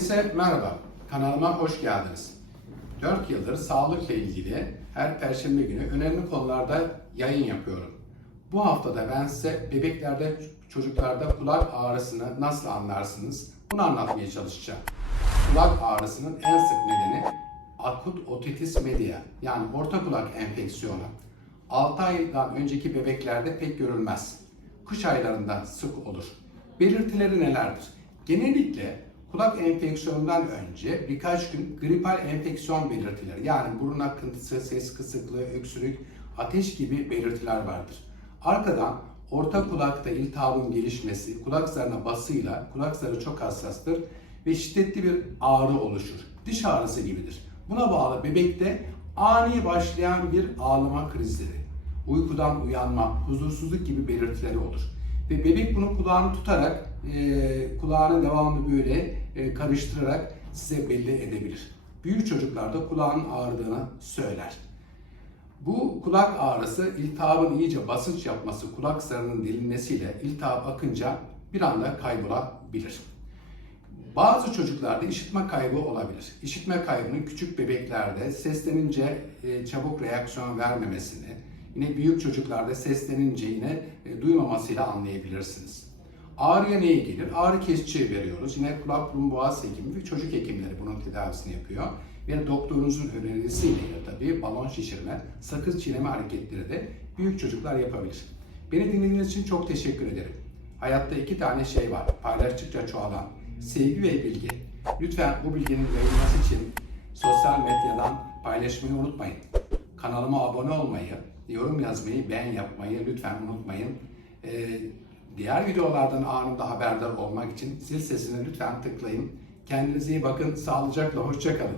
Herkese merhaba, kanalıma hoş geldiniz. 4 yıldır sağlıkla ilgili her perşembe günü önemli konularda yayın yapıyorum. Bu haftada ben size bebeklerde, çocuklarda kulak ağrısını nasıl anlarsınız bunu anlatmaya çalışacağım. Kulak ağrısının en sık nedeni akut otitis media yani orta kulak enfeksiyonu. 6 aydan önceki bebeklerde pek görülmez. Kış aylarında sık olur. Belirtileri nelerdir? Genellikle kulak enfeksiyonundan önce birkaç gün gripal enfeksiyon belirtileri yani burun akıntısı, ses kısıklığı, öksürük, ateş gibi belirtiler vardır. Arkadan orta kulakta iltihabın gelişmesi, kulak zarına basıyla, kulak zarı çok hassastır ve şiddetli bir ağrı oluşur. Diş ağrısı gibidir. Buna bağlı bebekte ani başlayan bir ağlama krizleri, uykudan uyanma, huzursuzluk gibi belirtileri olur. Ve bebek bunu kulağını tutarak, e, kulağını devamlı böyle e, karıştırarak size belli edebilir. Büyük çocuklarda kulağın ağrıdığını söyler. Bu kulak ağrısı iltihabın iyice basınç yapması, kulak zarının delinmesiyle iltihap akınca bir anda kaybolabilir. Bazı çocuklarda işitme kaybı olabilir. İşitme kaybını küçük bebeklerde seslenince e, çabuk reaksiyon vermemesini, yine büyük çocuklarda seslenince yine e, duymamasıyla anlayabilirsiniz. Ağrıya neye gelir? Ağrı kesici veriyoruz. Yine kulak burun boğaz hekimi ve çocuk hekimleri bunun tedavisini yapıyor. Ve doktorunuzun önerisiyle de tabii balon şişirme, sakız çiğneme hareketleri de büyük çocuklar yapabilir. Beni dinlediğiniz için çok teşekkür ederim. Hayatta iki tane şey var. Paylaştıkça çoğalan. Sevgi ve bilgi. Lütfen bu bilginin yayılması için sosyal medyadan paylaşmayı unutmayın. Kanalıma abone olmayı, yorum yazmayı, beğen yapmayı lütfen unutmayın. Ee, diğer videolardan anında haberdar olmak için zil sesini lütfen tıklayın. Kendinize iyi bakın. Sağlıcakla. Hoşçakalın.